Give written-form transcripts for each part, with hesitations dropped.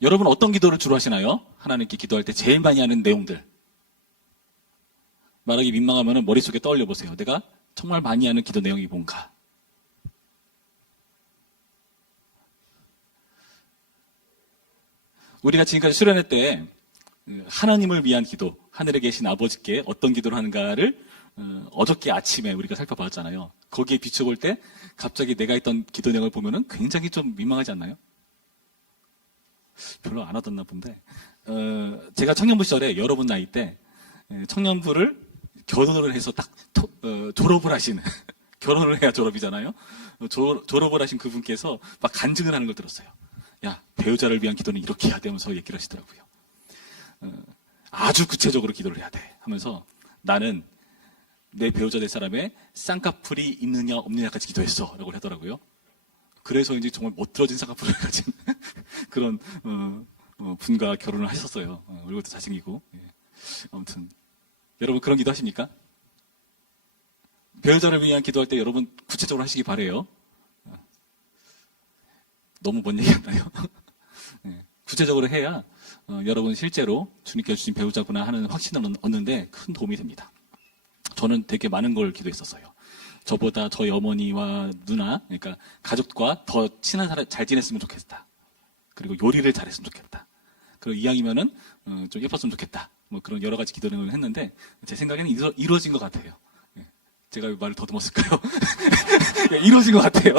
여러분 어떤 기도를 주로 하시나요? 하나님께 기도할 때 제일 많이 하는 내용들. 말하기 민망하면 머릿속에 떠올려 보세요. 내가 정말 많이 하는 기도 내용이 뭔가. 우리가 지금까지 수련회 때 하나님을 위한 기도, 하늘에 계신 아버지께 어떤 기도를 하는가를 어저께 아침에 우리가 살펴봤잖아요. 거기에 비춰볼 때 갑자기 내가 했던 기도 내용을 보면은 굉장히 좀 민망하지 않나요? 별로 안 하던나 본데. 제가 청년부 시절에 여러분 나이 때 청년부를 결혼을 해서 딱 졸업을 하신 결혼을 해야 졸업이잖아요. 졸업을 하신 그분께서 막 간증을 하는 걸 들었어요. 야, 배우자를 위한 기도는 이렇게 해야 되면서 얘기를 하시더라고요. 아주 구체적으로 기도를 해야 돼 하면서 나는 내 배우자 될 사람의 쌍꺼풀이 있느냐 없느냐까지 기도했어 라고 하더라고요. 그래서 이제 정말 멋들어진 쌍꺼풀을 가진 그런 분과 결혼을 하셨어요. 얼굴도 잘생기고. 예. 아무튼 여러분 그런 기도 하십니까? 배우자를 위한 기도할 때 여러분 구체적으로 하시기 바래요. 너무 먼 얘기였나요? 네. 구체적으로 해야 여러분 실제로 주님께 주신 배우자구나 하는 확신을 얻는데 큰 도움이 됩니다. 저는 되게 많은 걸 기도했었어요. 저보다 저희 어머니와 누나, 그러니까 가족과 더 친한 사람 잘 지냈으면 좋겠다. 그리고 요리를 잘했으면 좋겠다. 그리고 이왕이면은 좀 예뻤으면 좋겠다. 뭐 그런 여러 가지 기도를 했는데 제 생각에는 이루어진 것 같아요. 예. 제가 말을 더듬었을까요? 이루어진 것 같아요.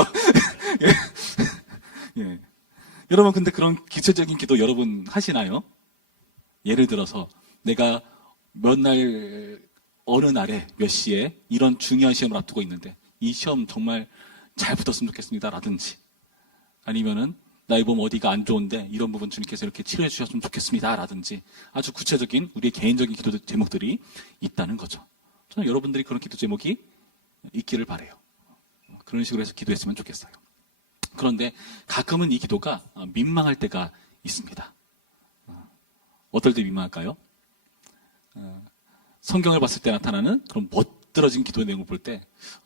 예. 예. 여러분 근데 그런 기초적인 기도 여러분 하시나요? 예를 들어서 내가 몇 날 어느 날에 몇 시에 이런 중요한 시험을 앞두고 있는데 이 시험 정말 잘 붙었으면 좋겠습니다 라든지 아니면은 나의 몸 어디가 안 좋은데 이런 부분 주님께서 이렇게 치료해 주셨으면 좋겠습니다 라든지 아주 구체적인 우리의 개인적인 기도 제목들이 있다는 거죠. 저는 여러분들이 그런 기도 제목이 있기를 바라요. 그런 식으로 해서 기도했으면 좋겠어요. 그런데 가끔은 이 기도가 민망할 때가 있습니다. 어떨 때 민망할까요? 성경을 봤을 때 나타나는 그런 멋들어진 기도의 내용을 볼 때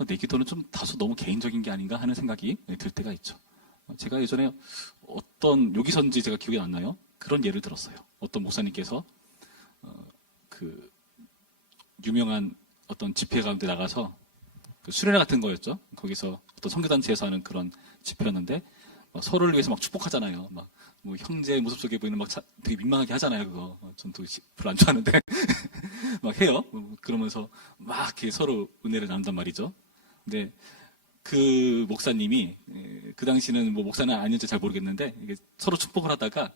내 기도는 좀 다소 너무 개인적인 게 아닌가 하는 생각이 들 때가 있죠. 제가 예전에 어떤 여기서인지 제가 기억이 안 나요. 그런 예를 들었어요. 어떤 목사님께서 그 유명한 어떤 집회 가운데 나가서 그 수련회 같은 거였죠. 거기서 어떤 선교단체에서 하는 그런 집회였는데 서로를 위해서 막 축복하잖아요. 막 뭐 형제 모습 속에 보이는 막 되게 민망하게 하잖아요. 그거 전 또 별로 안 좋아하는데 막 해요. 그러면서 막 이렇게 서로 은혜를 나눈단 말이죠. 근데 그 목사님이 그 당시는 뭐 목사는 아닌지 잘 모르겠는데 이게 서로 축복을 하다가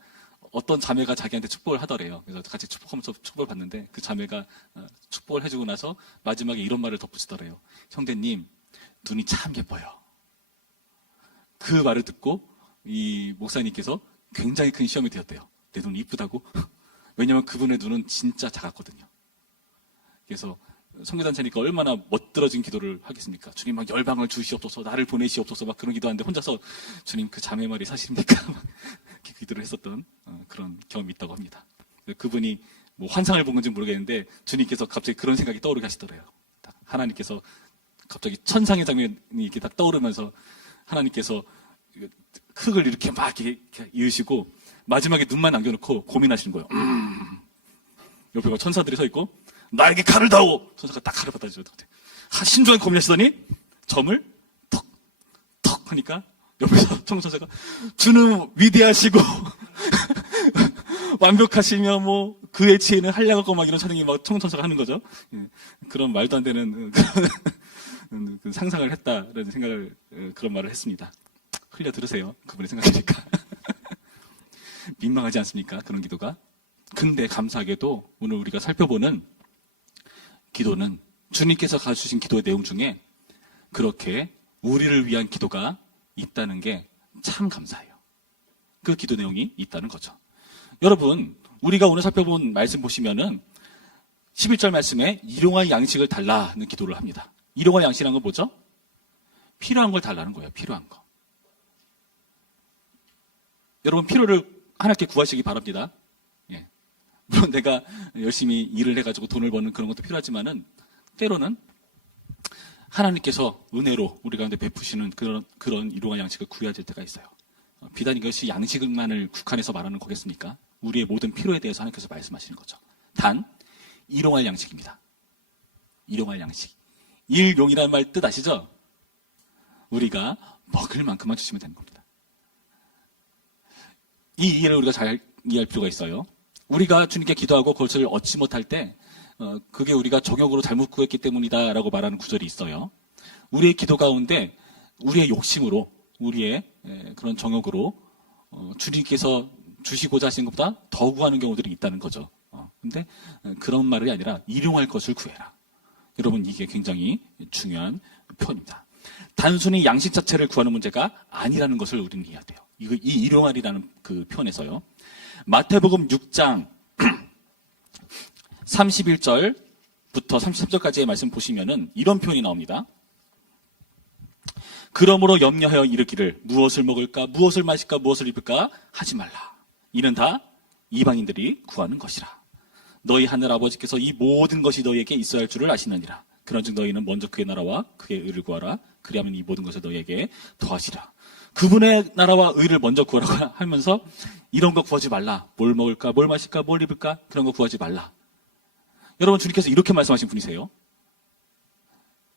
어떤 자매가 자기한테 축복을 하더래요. 그래서 같이 축복하면서 축복을 받는데 그 자매가 축복을 해주고 나서 마지막에 이런 말을 덧붙이더래요. 형제님 눈이 참 예뻐요. 그 말을 듣고 이 목사님께서 굉장히 큰 시험이 되었대요. 내 눈이 이쁘다고? 왜냐하면 그분의 눈은 진짜 작았거든요. 그래서 선교단체니까 얼마나 멋들어진 기도를 하겠습니까? 주님 막 열방을 주시옵소서, 나를 보내시옵소서 막 그런 기도하는데 혼자서 주님 그 자매 말이 사실입니까? 막 이렇게 기도를 했었던 그런 경험이 있다고 합니다. 그분이 뭐 환상을 본 건지 모르겠는데 주님께서 갑자기 그런 생각이 떠오르게 하시더래요. 하나님께서 갑자기 천상의 장면이 이렇게 딱 떠오르면서 하나님께서 흙을 이렇게 막 이렇게 이으시고 마지막에 눈만 남겨놓고 고민하시는 거예요. 옆에 막 천사들이 서 있고 나에게 칼을 다오. 천사가 딱 칼을 받아 주죠. 신중하게 고민하시더니 점을 턱 하니까 옆에서 청천사가 주는 위대하시고 완벽하시며 뭐 그의 지혜는 한량없고 막 이런 찬양이 막 청천사가 하는 거죠. 그런 말도 안 되는 상상을 했다라는 생각을 그런 말을 했습니다. 흘려 들으세요. 그분의 생각이니까. 민망하지 않습니까? 그런 기도가. 근데 감사하게도 오늘 우리가 살펴보는 기도는 주님께서 가르치신 기도의 내용 중에 그렇게 우리를 위한 기도가 있다는 게 참 감사해요. 그 기도 내용이 있다는 거죠. 여러분, 우리가 오늘 살펴본 말씀 보시면은 11절 말씀에 일용할 양식을 달라는 기도를 합니다. 일용할 양식이란 건 뭐죠? 필요한 걸 달라는 거예요. 필요한 거. 여러분 필요를 하나님께 구하시기 바랍니다. 예. 물론 내가 열심히 일을 해가지고 돈을 버는 그런 것도 필요하지만은 때로는 하나님께서 은혜로 우리 가운데 베푸시는 그런 일용할 양식을 구해야 될 때가 있어요. 비단 이것이 양식만을 국한해서 말하는 거겠습니까? 우리의 모든 필요에 대해서 하나님께서 말씀하시는 거죠. 단 일용할 양식입니다. 일용할 양식. 일용이라는 말 뜻 아시죠? 우리가 먹을 만큼만 주시면 되는 겁니다. 이 이해를 우리가 잘 이해할 필요가 있어요. 우리가 주님께 기도하고 그것을 얻지 못할 때 그게 우리가 정욕으로 잘못 구했기 때문이다라고 말하는 구절이 있어요. 우리의 기도 가운데 우리의 욕심으로 우리의 그런 정욕으로 주님께서 주시고자 하신 것보다 더 구하는 경우들이 있다는 거죠. 근데 그런 말이 아니라 일용할 것을 구해라. 여러분 이게 굉장히 중요한 표현입니다. 단순히 양식 자체를 구하는 문제가 아니라는 것을 우리는 이해해야 돼요. 이 일용할이라는 그 표현에서요. 마태복음 6장 31절부터 33절까지의 말씀 보시면은 이런 표현이 나옵니다. 그러므로 염려하여 이르기를 무엇을 먹을까 무엇을 마실까 무엇을 입을까 하지 말라. 이는 다 이방인들이 구하는 것이라. 너희 하늘 아버지께서 이 모든 것이 너희에게 있어야 할 줄을 아시느니라. 그런즉 너희는 먼저 그의 나라와 그의 의를 구하라. 그리하면 이 모든 것을 너희에게 더하시라. 그분의 나라와 의를 먼저 구하라고 하면서 이런 거 구하지 말라. 뭘 먹을까 뭘 마실까 뭘 입을까 그런 거 구하지 말라. 여러분 주님께서 이렇게 말씀하신 분이세요.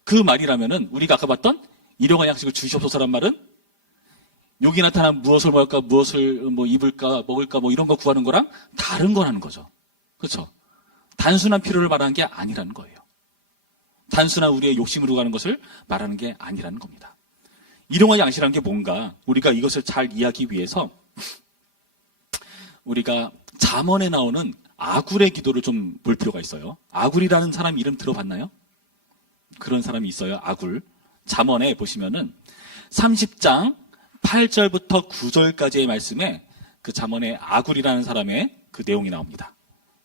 그 말이라면은 우리가 아까 봤던 일용할 양식을 주시옵소서란 말은 여기 나타난 무엇을 먹을까 무엇을 입을까 먹을까 이런 거 구하는 거랑 다른 거라는 거죠. 그렇죠? 단순한 필요를 말하는 게 아니라는 거예요. 단순한 우리의 욕심으로 가는 것을 말하는 게 아니라는 겁니다. 일용할 양식이라는 게 뭔가 우리가 이것을 잘 이해하기 위해서 우리가 잠언에 나오는 아굴의 기도를 좀 볼 필요가 있어요. 아굴이라는 사람 이름 들어봤나요? 그런 사람이 있어요. 아굴. 잠언에 보시면은 30장 8절부터 9절까지의 말씀에 그 잠언에 아굴이라는 사람의 그 내용이 나옵니다.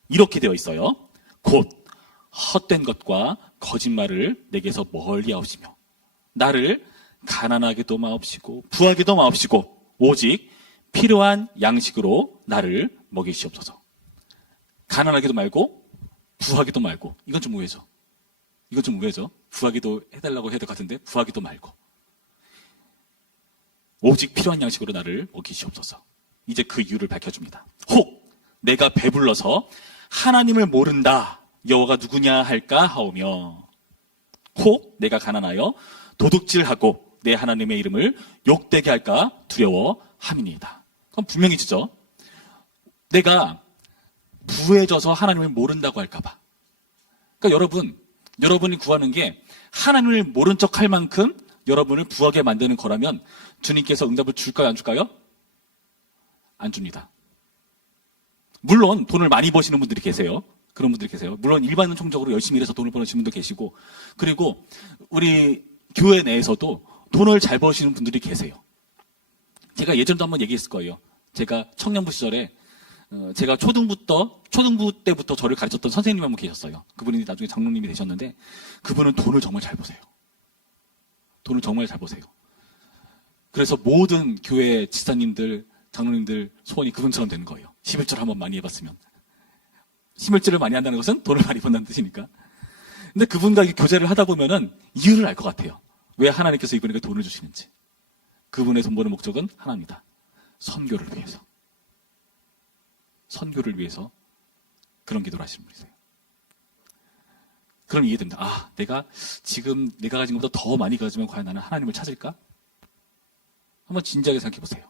이렇게 되어 있어요. 곧 헛된 것과 거짓말을 내게서 멀리 하옵시며 나를 가난하게도 마옵시고 부하게도 마옵시고 오직 필요한 양식으로 나를 먹이시옵소서. 가난하게도 말고 부하게도 말고 이건 좀 오해죠. 이건 좀 오해죠. 부하게도 해달라고 해야 될 것 같은데 부하게도 말고 오직 필요한 양식으로 나를 먹이시옵소서. 이제 그 이유를 밝혀줍니다. 혹 내가 배불러서 하나님을 모른다 여호와가 누구냐 할까 하오며 혹 내가 가난하여 도둑질하고 내 하나님의 이름을 욕되게 할까 두려워함이니이다. 그럼 분명해지죠. 내가 부해져서 하나님을 모른다고 할까 봐. 그러니까 여러분이 구하는 게 하나님을 모른 척 할 만큼 여러분을 부하게 만드는 거라면 주님께서 응답을 줄까요 안 줄까요? 안 줍니다. 물론 돈을 많이 버시는 분들이 계세요. 그런 분들이 계세요. 물론 일반적으로 열심히 일해서 돈을 버시는 분도 계시고 그리고 우리 교회 내에서도 돈을 잘 버시는 분들이 계세요. 제가 예전도 한번 얘기했을 거예요. 제가 청년부 시절에 제가 초등부 때부터 저를 가르쳤던 선생님이 한 분 계셨어요. 그분이 나중에 장로님이 되셨는데 그분은 돈을 정말 잘 버세요. 돈을 정말 잘 버세요. 그래서 모든 교회 지사님들, 장로님들 소원이 그분처럼 되는 거예요. 11절 한번 많이 해봤으면. 11절을 많이 한다는 것은 돈을 많이 번다는 뜻이니까. 근데 그분과 교제를 하다 보면은 이유를 알 것 같아요. 왜 하나님께서 이분에게 돈을 주시는지. 그분의 돈 버는 목적은 하나입니다. 선교를 위해서. 선교를 위해서 그런 기도를 하시는 분이세요. 그럼 이해됩니다. 아, 내가 지금 내가 가진 것보다 더 많이 가지면 과연 나는 하나님을 찾을까? 한번 진지하게 생각해 보세요.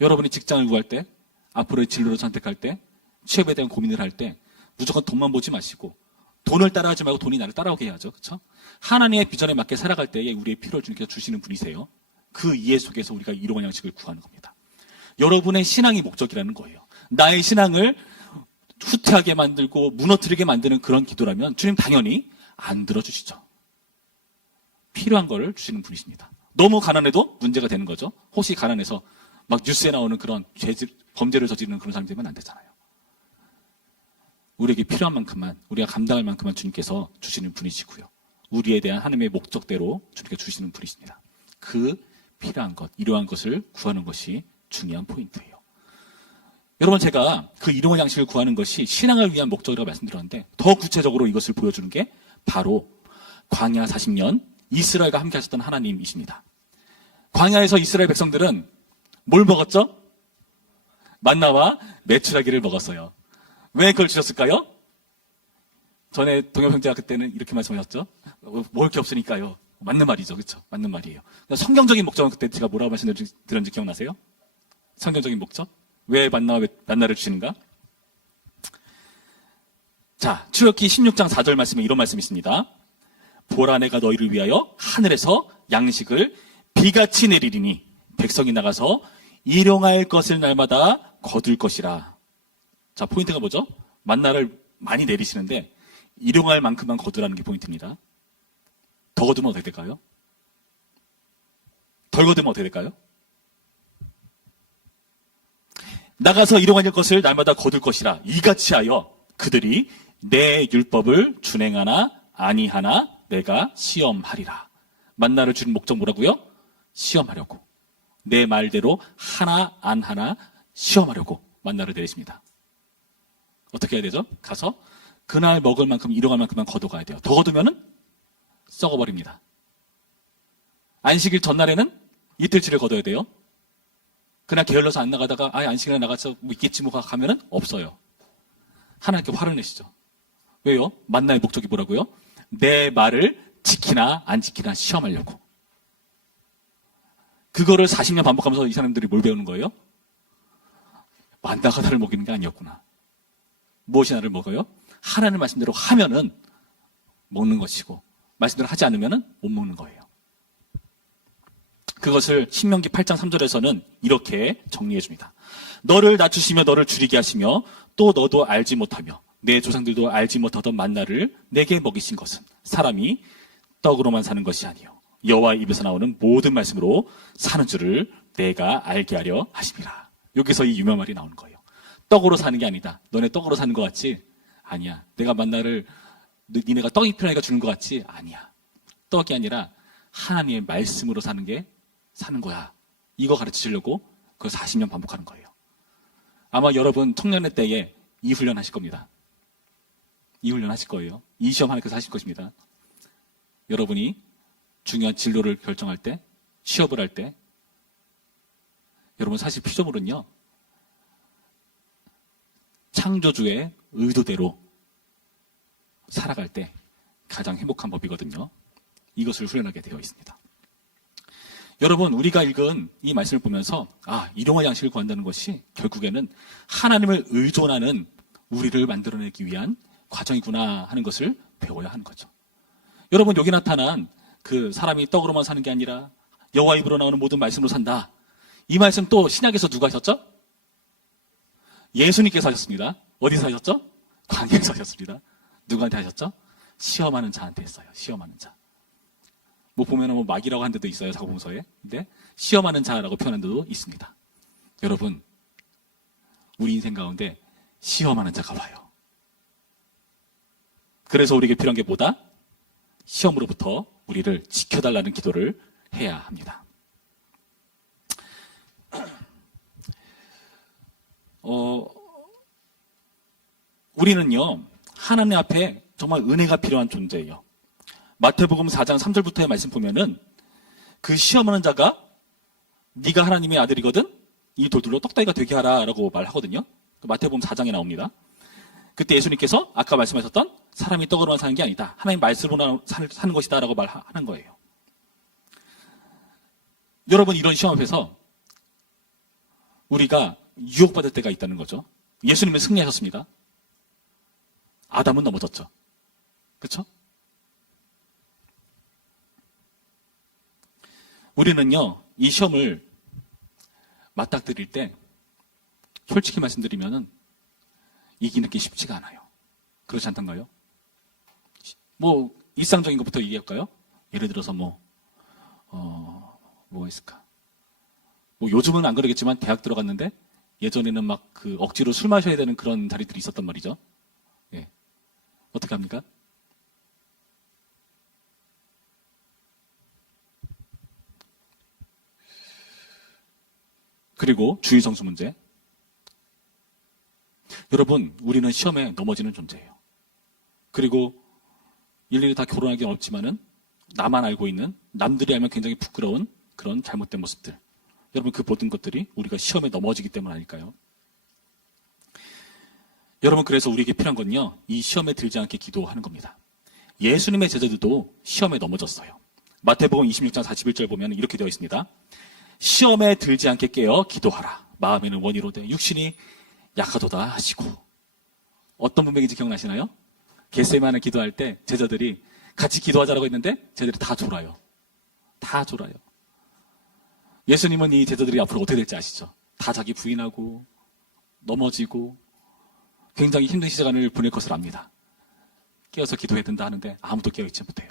여러분이 직장을 구할 때, 앞으로의 진로를 선택할 때, 취업에 대한 고민을 할 때 무조건 돈만 보지 마시고 돈을 따라하지 말고 돈이 나를 따라오게 해야죠. 그렇죠? 하나님의 비전에 맞게 살아갈 때에 우리의 필요를 주님께서 주시는 분이세요. 그 이해 속에서 우리가 일용할 양식을 구하는 겁니다. 여러분의 신앙이 목적이라는 거예요. 나의 신앙을 후퇴하게 만들고 무너뜨리게 만드는 그런 기도라면 주님 당연히 안 들어주시죠. 필요한 걸 주시는 분이십니다. 너무 가난해도 문제가 되는 거죠. 혹시 가난해서 막 뉴스에 나오는 그런 범죄를 저지르는 그런 사람이 되면 안 되잖아요. 우리에게 필요한 만큼만, 우리가 감당할 만큼만 주님께서 주시는 분이시고요. 우리에 대한 하나님의 목적대로 주님께서 주시는 분이십니다. 그 필요한 것, 이러한 것을 구하는 것이 중요한 포인트예요. 여러분, 제가 그 일용할 양식을 구하는 것이 신앙을 위한 목적이라고 말씀드렸는데 더 구체적으로 이것을 보여주는 게 바로 광야 40년 이스라엘과 함께 하셨던 하나님이십니다. 광야에서 이스라엘 백성들은 뭘 먹었죠? 만나와 메추라기를 먹었어요. 왜 그걸 주셨을까요? 전에 동엽 형제가 그때는 이렇게 말씀하셨죠? 먹을 게 없으니까요. 맞는 말이죠. 그렇죠? 맞는 말이에요. 성경적인 목적은 그때 제가 뭐라고 말씀드렸는지 기억나세요? 성경적인 목적? 왜 만나를 주시는가? 자, 출애굽기 16장 4절 말씀에 이런 말씀이 있습니다. 보라, 내가 너희를 위하여 하늘에서 양식을 비같이 내리리니 백성이 나가서 일용할 것을 날마다 거둘 것이라. 자, 포인트가 뭐죠? 만나를 많이 내리시는데 일용할 만큼만 거두라는 게 포인트입니다. 더 거두면 어떻게 될까요? 덜 거두면 어떻게 될까요? 나가서 일용할 것을 날마다 거둘 것이라. 이같이 하여 그들이 내 율법을 준행하나 아니하나 내가 시험하리라. 만나를 주는 목적 뭐라고요? 시험하려고. 내 말대로 하나 안 하나 시험하려고 만나를 내리십니다. 어떻게 해야 되죠? 가서 그날 먹을 만큼 일용할 만큼만 거둬가야 돼요. 더 거두면은 썩어버립니다. 안식일 전날에는 이틀치를 거둬야 돼요. 그날 게을러서 안 나가다가 안식일에 나가서 뭐 있겠지 뭐가 가면은 없어요. 하나님께 화를 내시죠. 왜요? 만나의 목적이 뭐라고요? 내 말을 지키나 안 지키나 시험하려고. 그거를 40년 반복하면서 이 사람들이 뭘 배우는 거예요? 만나가 나를 먹이는 게 아니었구나. 무엇이 나를 먹어요? 하나님 말씀대로 하면은 먹는 것이고 말씀대로 하지 않으면은 못 먹는 거예요. 그것을 신명기 8장 3절에서는 이렇게 정리해 줍니다. 너를 낮추시며 너를 줄이게 하시며 또 너도 알지 못하며 내 조상들도 알지 못하던 만나를 내게 먹이신 것은 사람이 떡으로만 사는 것이 아니요 여호와의 입에서 나오는 모든 말씀으로 사는 줄을 내가 알게 하려 하심이라. 여기서 이 유명한 말이 나오는 거예요. 떡으로 사는 게 아니다. 너네 떡으로 사는 것 같지? 아니야. 내가 만나를 니네가 떡이 필요하니까 주는 것 같지? 아니야. 떡이 아니라 하나님의 말씀으로 사는 거야. 이거 가르치시려고 그걸 40년 반복하는 거예요. 아마 여러분 청년의 때에 이 훈련 하실 겁니다. 이 훈련 하실 거예요. 이 시험 하나님께서 하실 것입니다. 여러분이 중요한 진로를 결정할 때, 취업을 할 때, 여러분 사실 피조물은요, 창조주의 의도대로 살아갈 때 가장 행복한 법이거든요. 이것을 훈련하게 되어 있습니다. 여러분, 우리가 읽은 이 말씀을 보면서 일용할 양식을 구한다는 것이 결국에는 하나님을 의존하는 우리를 만들어내기 위한 과정이구나 하는 것을 배워야 하는 거죠. 여러분, 여기 나타난 그 사람이 떡으로만 사는 게 아니라 여호와 입으로 나오는 모든 말씀으로 산다. 이 말씀 또 신약에서 누가 하셨죠? 예수님께서 하셨습니다. 어디서 하셨죠? 광야에서 하셨습니다. 누구한테 하셨죠? 시험하는 자한테 했어요. 시험하는 자. 뭐 보면은 뭐 막이라고 한 데도 있어요. 사고봉서에. 근데 시험하는 자라고 표현한 데도 있습니다. 여러분, 우리 인생 가운데 시험하는 자가 와요. 그래서 우리에게 필요한 게 뭐다? 시험으로부터 우리를 지켜달라는 기도를 해야 합니다. 우리는요, 하나님 앞에 정말 은혜가 필요한 존재예요. 마태복음 4장 3절부터의 말씀 보면은 그 시험하는 자가 네가 하나님의 아들이거든? 이 돌들로 떡다리가 되게 하라라고 말하거든요. 마태복음 4장에 나옵니다. 그때 예수님께서 아까 말씀하셨던 사람이 떡으로만 사는 게 아니다. 하나님 말씀으로 사는 것이다 라고 말하는 거예요. 여러분, 이런 시험 앞에서 우리가 유혹받을 때가 있다는 거죠. 예수님은 승리하셨습니다. 아담은 넘어졌죠. 그렇죠? 우리는요, 이 시험을 맞닥뜨릴 때 솔직히 말씀드리면은 이기는 게 쉽지가 않아요. 그렇지 않던가요? 뭐 일상적인 것부터 얘기할까요? 예를 들어서 뭐가 있을까? 뭐 요즘은 안 그러겠지만 대학 들어갔는데 예전에는 막 그 억지로 술 마셔야 되는 그런 자리들이 있었단 말이죠. 예. 어떻게 합니까? 그리고 주의성수 문제. 여러분, 우리는 시험에 넘어지는 존재예요. 그리고 일일이 다 결혼하기는 없지만은 나만 알고 있는, 남들이 알면 굉장히 부끄러운 그런 잘못된 모습들. 여러분, 그 모든 것들이 우리가 시험에 넘어지기 때문 아닐까요? 여러분, 그래서 우리에게 필요한 건요, 이 시험에 들지 않게 기도하는 겁니다. 예수님의 제자들도 시험에 넘어졌어요. 마태복음 26장 41절 보면 이렇게 되어 있습니다. 시험에 들지 않게 깨어 기도하라. 마음에는 원이로되 육신이 약하도다 하시고. 어떤 분명인지 기억나시나요? 겟세마네 기도할 때 제자들이 같이 기도하자라고 했는데 제자들이 다 졸아요. 다 졸아요. 예수님은 이 제자들이 앞으로 어떻게 될지 아시죠? 다 자기 부인하고 넘어지고 굉장히 힘든 시간을 보낼 것을 압니다. 깨어서 기도해야 된다 하는데 아무도 깨어있지 못해요.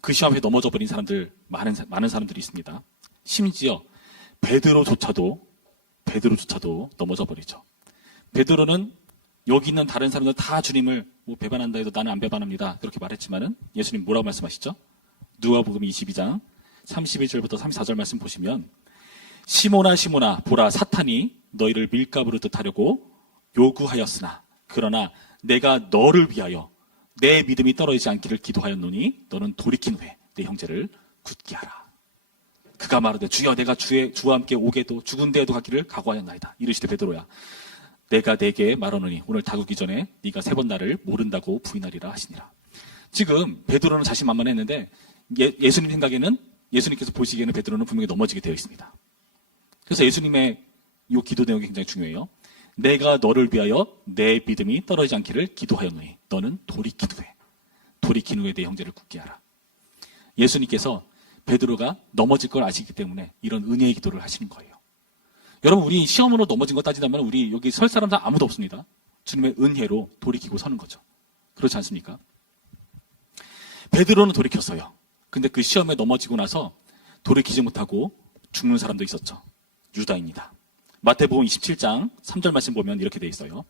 그 시험에 넘어져 버린 사람들, 많은 사람들이 있습니다. 심지어 베드로조차도 넘어져 버리죠. 베드로는 여기 있는 다른 사람들 다 주님을 배반한다 해도 나는 안 배반합니다. 그렇게 말했지만은 예수님 뭐라고 말씀하시죠? 누가복음 22장 31절부터 34절 말씀 보시면 시몬아 시몬아 보라 사탄이 너희를 밀가부로 뜻하려고 요구하였으나 그러나 내가 너를 위하여 내 믿음이 떨어지지 않기를 기도하였노니 너는 돌이킨 후에 내 형제를 굳게 하라. 그가 말하되 주여 내가 주와 함께 오게도 죽은 데에도 가기를 각오하였나이다. 이르시되 베드로야 내가 네게 말하노니 오늘 다구기 전에 네가 3번 나를 모른다고 부인하리라 하시니라. 지금 베드로는 자신만만했는데 예수님 생각에는 예수님께서 보시기에는 베드로는 분명히 넘어지게 되어 있습니다. 그래서 예수님의 이 기도 내용이 굉장히 중요해요. 내가 너를 위하여 내 믿음이 떨어지지 않기를 기도하였노니 너는 돌이킨 후에 내 형제를 굳게 하라. 예수님께서 베드로가 넘어질 걸 아시기 때문에 이런 은혜의 기도를 하시는 거예요. 여러분, 우리 시험으로 넘어진 거 따지자면 우리 여기 설 사람 다 아무도 없습니다. 주님의 은혜로 돌이키고 서는 거죠. 그렇지 않습니까? 베드로는 돌이켰어요. 근데 그 시험에 넘어지고 나서 돌이키지 못하고 죽는 사람도 있었죠. 유다입니다. 마태복음 27장 3절 말씀 보면 이렇게 돼 있어요.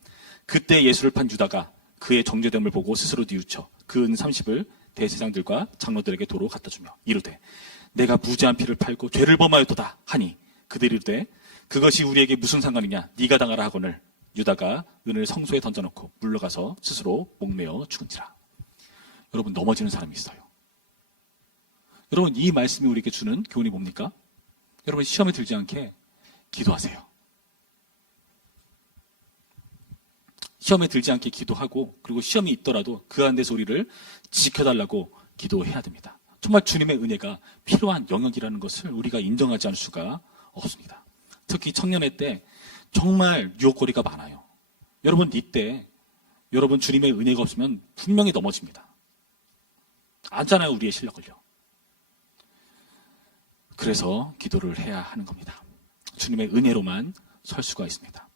그때 예수를 판 유다가 그의 정죄됨을 보고 스스로 뉘우쳐 그 은 30을 대제사장들과 장로들에게 도로 갖다 주며 이르되 내가 무죄한 피를 팔고 죄를 범하였도다 하니 그들이 이르되 그것이 우리에게 무슨 상관이냐 네가 당하라 하거늘 유다가 은을 성소에 던져놓고 물러가서 스스로 목매어 죽은지라. 여러분, 넘어지는 사람이 있어요. 여러분, 이 말씀이 우리에게 주는 교훈이 뭡니까? 여러분, 시험에 들지 않게 기도하세요. 시험에 들지 않게 기도하고 그리고 시험이 있더라도 그 안에서 우리를 지켜달라고 기도해야 됩니다. 정말 주님의 은혜가 필요한 영역이라는 것을 우리가 인정하지 않을 수가 없습니다. 특히 청년회 때 정말 유혹거리가 많아요. 여러분, 이때 여러분 주님의 은혜가 없으면 분명히 넘어집니다. 알잖아요, 우리의 실력을요. 그래서 기도를 해야 하는 겁니다. 주님의 은혜로만 설 수가 있습니다.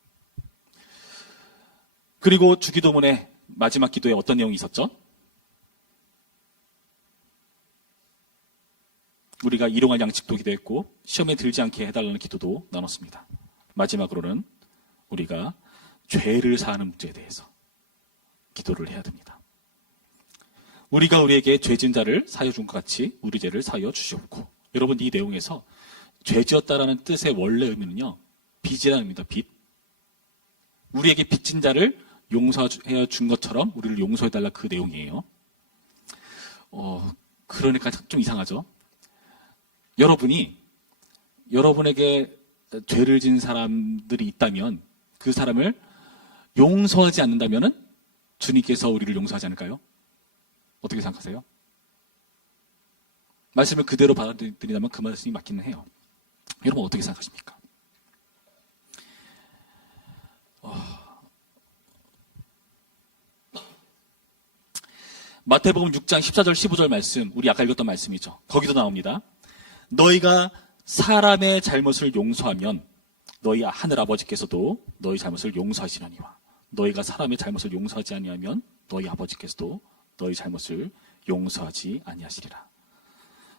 그리고 주기도문의 마지막 기도에 어떤 내용이 있었죠? 우리가 일용할 양식도 기도했고 시험에 들지 않게 해달라는 기도도 나눴습니다. 마지막으로는 우리가 죄를 사하는 문제에 대해서 기도를 해야 됩니다. 우리가 우리에게 죄진 자를 사하여 준 것 같이 우리 죄를 사하여 주시옵고. 여러분, 이 내용에서 죄 지었다라는 뜻의 원래 의미는요, 빚이라는 의미입니다. 빚. 우리에게 빚진 자를 용서해 준 것처럼 우리를 용서해달라, 그 내용이에요. 그러니까 좀 이상하죠. 여러분에게 죄를 진 사람들이 있다면 그 사람을 용서하지 않는다면 주님께서 우리를 용서하지 않을까요? 어떻게 생각하세요? 말씀을 그대로 받아들이자면 그 말씀이 맞기는 해요. 여러분, 어떻게 생각하십니까? 마태복음 6장 14절 15절 말씀, 우리 아까 읽었던 말씀이죠. 거기도 나옵니다. 너희가 사람의 잘못을 용서하면 너희 하늘 아버지께서도 너희 잘못을 용서하시려니와 너희가 사람의 잘못을 용서하지 아니하면 너희 아버지께서도 너희 잘못을 용서하지 아니하시리라.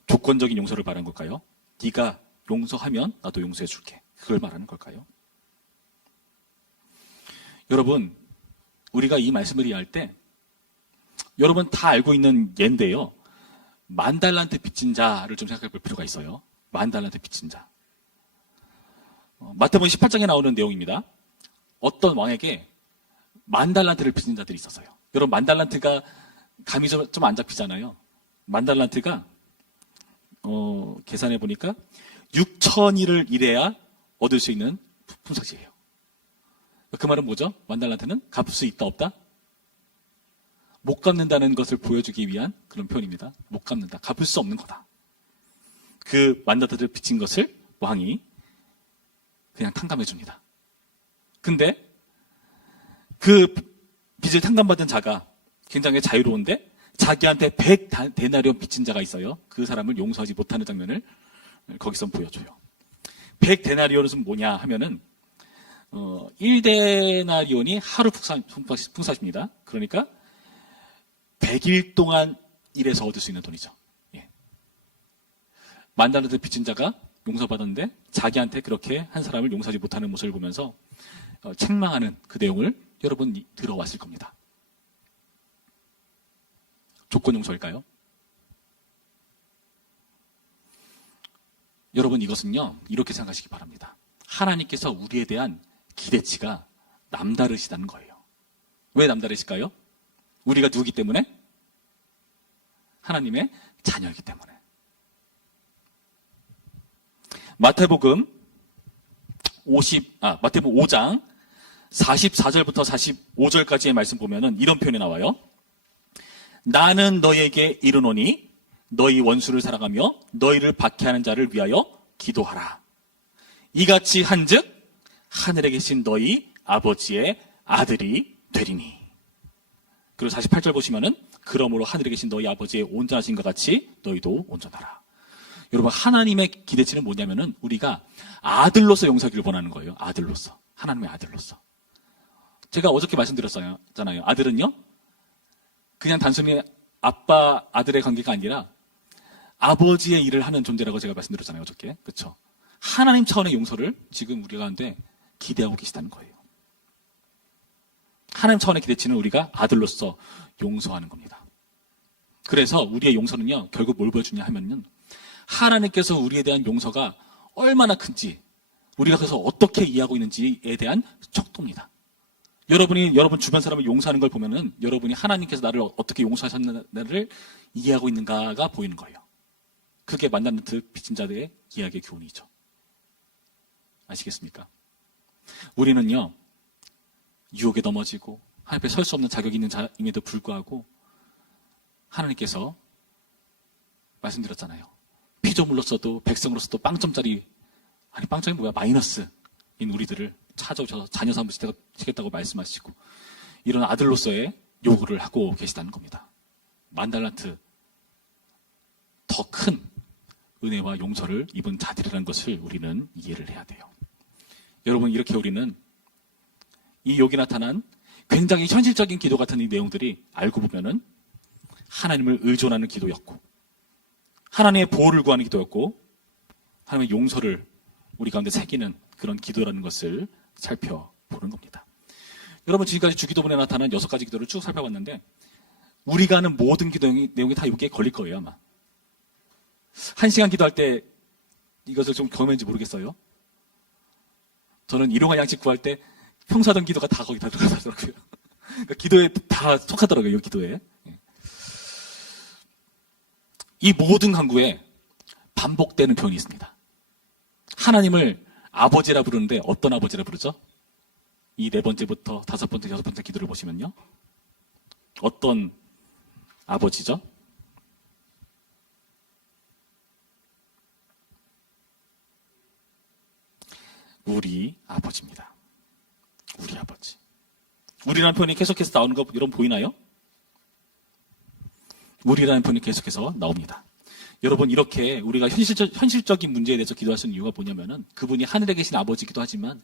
조건적인 용서를 말하는 걸까요? 네가 용서하면 나도 용서해 줄게. 그걸 말하는 걸까요? 여러분, 우리가 이 말씀을 이해할 때 여러분 다 알고 있는 예인데요. 10,000달란트 빚진 자를 좀 생각해 볼 필요가 있어요. 10,000달란트 빚진 자. 마태복음 18장에 나오는 내용입니다. 어떤 왕에게 10,000달란트를 빚진 자들이 있었어요. 여러분, 10,000달란트가 감이 좀 안 잡히잖아요. 만달란트가 계산해 보니까 6,000일을 일해야 얻을 수 있는 품삯이에요. 그 말은 뭐죠? 만달란트는 갚을 수 있다 없다? 못 갚는다는 것을 보여주기 위한 그런 표현입니다. 못 갚는다. 갚을 수 없는 거다. 그 만달란트를 빚진 것을 왕이 그냥 탕감해 줍니다. 근데 그 빚을 탕감받은 자가 굉장히 자유로운데 자기한테 100데나리온 빚진 자가 있어요. 그 사람을 용서하지 못하는 장면을 거기서 보여줘요. 100데나리온은 뭐냐 하면은 1데나리온이 하루 품삯입니다. 그러니까 100일 동안 일해서 얻을 수 있는 돈이죠. 예. 만달란트 빚진 자가 용서받았는데 자기한테 그렇게 한 사람을 용서하지 못하는 모습을 보면서 책망하는 그 내용을 여러분 들어왔을 겁니다. 조건 용서일까요? 여러분 이것은요 이렇게 생각하시기 바랍니다. 하나님께서 우리에 대한 기대치가 남다르시다는 거예요. 왜 남다르실까요? 우리가 누구기 때문에? 하나님의 자녀이기 때문에. 마태복음 5장 44절부터 45절까지의 말씀 보면은 이런 표현이 나와요. 나는 너에게 이르노니 너희 원수를 사랑하며 너희를 박해하는 자를 위하여 기도하라. 이같이 한즉 하늘에 계신 너희 아버지의 아들이 되리니. 그리고 48절 보시면은 그러므로 하늘에 계신 너희 아버지의 온전하신 것 같이 너희도 온전하라. 여러분 하나님의 기대치는 뭐냐면은 우리가 아들로서 용서하기를 원하는 거예요. 아들로서. 하나님의 아들로서. 제가 어저께 말씀드렸잖아요. 아들은요 그냥 단순히 아빠 아들의 관계가 아니라 아버지의 일을 하는 존재라고 제가 말씀드렸잖아요. 어저께. 그렇죠? 하나님 차원의 용서를 지금 우리가 하는데 기대하고 계시다는 거예요. 하나님 차원의 기대치는 우리가 아들로서 용서하는 겁니다. 그래서 우리의 용서는요 결국 뭘 보여주냐 하면은 하나님께서 우리에 대한 용서가 얼마나 큰지 우리가 그래서 어떻게 이해하고 있는지에 대한 척도입니다. 여러분 주변 사람을 용서하는 걸 보면은 여러분이 하나님께서 나를 어떻게 용서하셨나를 이해하고 있는가가 보이는 거예요. 그게 만달란트 빚진 자들의 이야기의 교훈이죠. 아시겠습니까? 우리는요 유혹에 넘어지고 하나님 앞에 설 수 없는 자격이 있는 자임에도 불구하고 하나님께서 말씀드렸잖아요. 피조물로서도 백성으로서도 빵점짜리 아니 빵점이 뭐야 마이너스인 우리들을 찾아오셔서 자녀 삼으시겠다고 말씀하시고 이런 아들로서의 요구를 하고 계시다는 겁니다. 만달란트 더 큰 은혜와 용서를 입은 자들이라는 것을 우리는 이해를 해야 돼요. 여러분 이렇게 우리는 이 여기 나타난 굉장히 현실적인 기도 같은 이 내용들이 알고 보면은 하나님을 의존하는 기도였고 하나님의 보호를 구하는 기도였고 하나님의 용서를 우리 가운데 새기는 그런 기도라는 것을 살펴보는 겁니다. 여러분 지금까지 주기도문에 나타난 6가지 기도를 쭉 살펴봤는데 우리가 하는 모든 기도 내용이 다 여기에 걸릴 거예요 아마. 1시간 기도할 때 이것을 좀 경험했는지 모르겠어요. 저는 일용할 양식 구할 때 평소 하던 기도가 다 거기 다 들어가더라고요. 그러니까 기도에 다 속하더라고요. 이 기도에. 이 모든 간구에 반복되는 표현이 있습니다. 하나님을 아버지라 부르는데 어떤 아버지라 부르죠? 이 4번째부터 5번째, 6번째 기도를 보시면요. 어떤 아버지죠? 우리 아버지입니다. 우리 아버지. 우리라는 표현이 계속해서 나오는 거 여러분 보이나요? 우리라는 표현이 계속해서 나옵니다. 여러분 이렇게 우리가 현실적인 문제에 대해서 기도할 수 있는 이유가 뭐냐면은 그분이 하늘에 계신 아버지이기도 하지만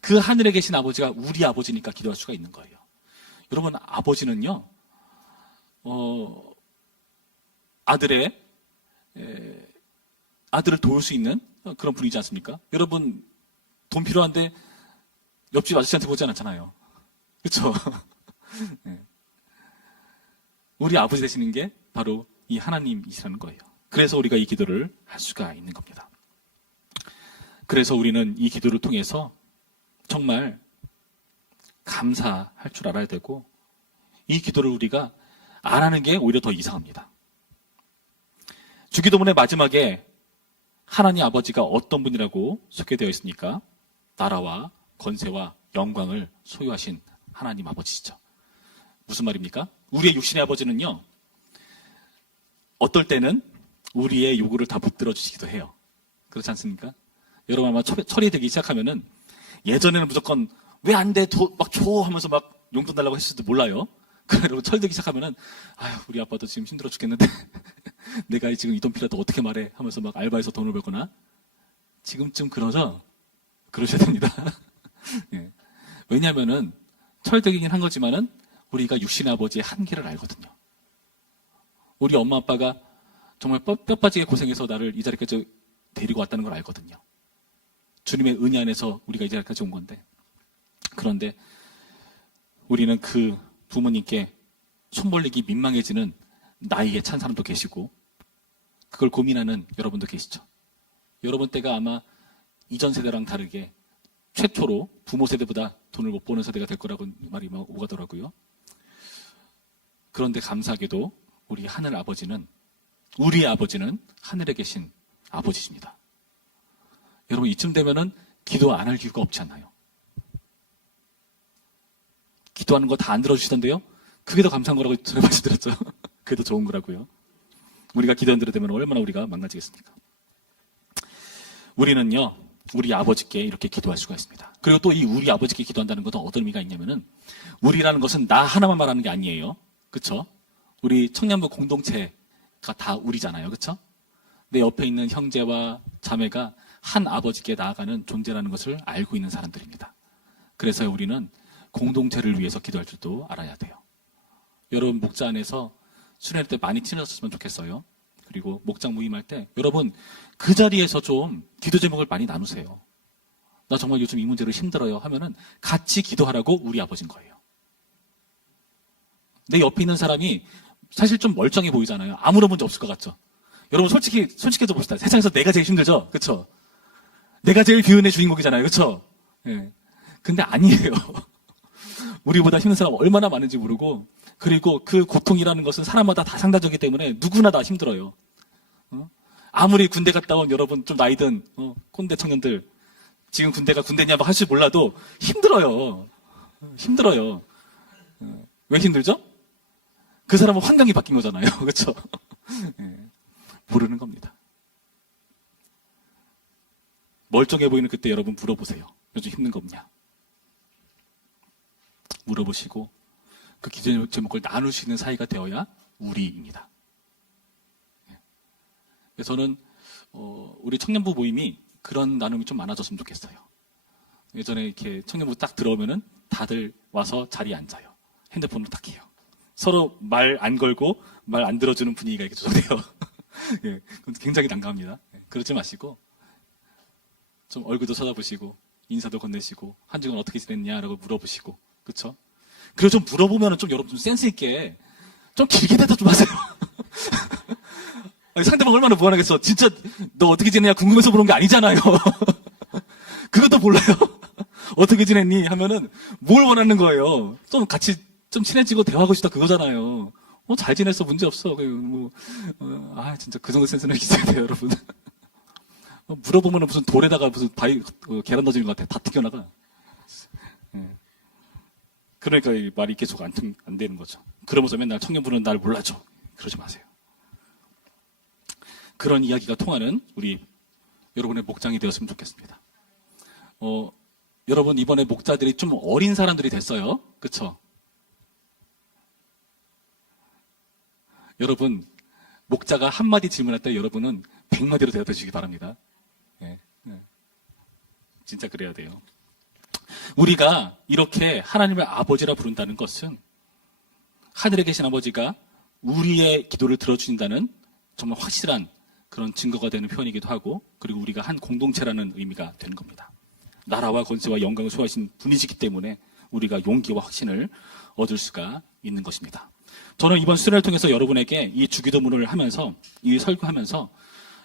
그 하늘에 계신 아버지가 우리 아버지니까 기도할 수가 있는 거예요. 여러분 아버지는요 아들을 도울 수 있는 그런 분이지 않습니까? 여러분 돈 필요한데 옆집 아저씨한테 보지 않았잖아요. 그렇죠? 네. 우리 아버지 되시는 게 바로 이 하나님이시라는 거예요. 그래서 우리가 이 기도를 할 수가 있는 겁니다. 그래서 우리는 이 기도를 통해서 정말 감사할 줄 알아야 되고 이 기도를 우리가 안 하는 게 오히려 더 이상합니다. 주기도문의 마지막에 하나님 아버지가 어떤 분이라고 소개되어 있습니까? 나라와 권세와 영광을 소유하신 하나님 아버지시죠. 무슨 말입니까? 우리의 육신의 아버지는요, 어떨 때는 우리의 요구를 다 붙들어 주시기도 해요. 그렇지 않습니까? 여러분 아마 철이 들기 시작하면은 예전에는 무조건 왜 안 돼? 막 줘! 하면서 막 용돈 달라고 했을지도 몰라요. 그리고 철 들기 시작하면은 아휴, 우리 아빠도 지금 힘들어 죽겠는데 내가 지금 이 돈 필요하다 어떻게 말해? 하면서 막 알바해서 돈을 벌거나 지금쯤 그러죠? 그러셔야 됩니다. 예. 왜냐하면은 철들긴 한 거지만은 우리가 육신의 아버지의 한계를 알거든요. 우리 엄마 아빠가 정말 뼈 빠지게 고생해서 나를 이 자리까지 데리고 왔다는 걸 알거든요. 주님의 은혜 안에서 우리가 이 자리까지 온 건데, 그런데 우리는 그 부모님께 손 벌리기 민망해지는 나이에 찬 사람도 계시고, 그걸 고민하는 여러분도 계시죠. 여러분 때가 아마 이전 세대랑 다르게 최초로 부모 세대보다 돈을 못 버는 세대가 될 거라고 말이 오가더라고요. 그런데 감사하게도 우리 하늘 아버지는, 우리의 아버지는 하늘에 계신 아버지십니다. 여러분 이쯤 되면은 기도 안 할 이유가 없지 않나요? 기도하는 거 다 안 들어주시던데요? 그게 더 감사한 거라고 전에 말씀드렸죠. 그게 더 좋은 거라고요. 우리가 기도 안 들어되면 얼마나 우리가 망가지겠습니까? 우리는요, 우리 아버지께 이렇게 기도할 수가 있습니다. 그리고 또 이 우리 아버지께 기도한다는 것도 어떤 의미가 있냐면은, 우리라는 것은 나 하나만 말하는 게 아니에요. 그쵸? 우리 청년부 공동체가 다 우리잖아요. 그쵸? 내 옆에 있는 형제와 자매가 한 아버지께 나아가는 존재라는 것을 알고 있는 사람들입니다. 그래서 우리는 공동체를 위해서 기도할 줄도 알아야 돼요. 여러분 목자 안에서 수련회 때 많이 친해졌으면 좋겠어요. 그리고 목장 모임할 때 여러분 그 자리에서 좀 기도 제목을 많이 나누세요. 나 정말 요즘 이 문제로 힘들어요 하면은 같이 기도하라고 우리 아버지인 거예요. 내 옆에 있는 사람이 사실 좀 멀쩡해 보이잖아요. 아무런 문제 없을 것 같죠. 여러분 솔직해져 봅시다. 세상에서 내가 제일 힘들죠. 그쵸? 내가 제일 비운의 주인공이잖아요. 그쵸? 예. 근데 아니에요. 우리보다 힘든 사람 얼마나 많은지 모르고, 그리고 그 고통이라는 것은 사람마다 다 상대적이기 때문에 누구나 다 힘들어요. 아무리 군대 갔다 온 여러분 좀 나이 든 꼰대 청년들 지금 군대가 군대냐 막 할지 몰라도 힘들어요. 힘들어요. 왜 힘들죠? 그 사람은 환경이 바뀐 거잖아요. 그렇죠? 모르는 겁니다. 멀쩡해 보이는 그때 여러분 물어보세요. 요즘 힘든 거 없냐? 물어보시고 그 기도 제목을 나눌 수 있는 사이가 되어야 우리입니다. 그래서 저는 우리 청년부 모임이 그런 나눔이 좀 많아졌으면 좋겠어요. 예전에 이렇게 청년부 딱 들어오면은 다들 와서 자리에 앉아요. 핸드폰으로 딱 해요. 서로 말 안 걸고 말 안 들어주는 분위기가 이렇게 조성돼요. 예, 굉장히 난감합니다. 그러지 마시고 좀 얼굴도 쳐다보시고 인사도 건네시고 한 주간 어떻게 지냈냐라고 물어보시고, 그렇죠? 그리고 좀 물어보면은 좀 여러분 좀 센스 있게 좀 길게 대답 좀 하세요. 상대방 얼마나 무안하겠어. 진짜 너 어떻게 지내냐 궁금해서 물은 게 아니잖아요. 그것도 몰라요. 어떻게 지냈니 하면은 뭘 원하는 거예요. 좀 같이 좀 친해지고 대화하고 싶다 그거잖아요. 잘 지냈어 문제 없어. 진짜 그 정도 센스는 있어야 돼요, 여러분. 물어보면은 무슨 돌에다가 무슨 계란 넣어지는 것 같아. 다 튀겨나가. 그러니까 이 말이 계속 안 되는 거죠. 그러면서 맨날 청년부는 날 몰라줘. 그러지 마세요. 그런 이야기가 통하는 우리 여러분의 목장이 되었으면 좋겠습니다. 여러분 이번에 목자들이 좀 어린 사람들이 됐어요. 그쵸? 여러분 목자가 한마디 질문할 때 여러분은 100마디로 대답해 주시기 바랍니다. 진짜 그래야 돼요. 우리가 이렇게 하나님을 아버지라 부른다는 것은 하늘에 계신 아버지가 우리의 기도를 들어주신다는 정말 확실한 그런 증거가 되는 표현이기도 하고, 그리고 우리가 한 공동체라는 의미가 되는 겁니다. 나라와 권세와 영광을 소화하신 분이시기 때문에 우리가 용기와 확신을 얻을 수가 있는 것입니다. 저는 이번 수련을 통해서 여러분에게 이 주기도문을 하면서, 이 설교하면서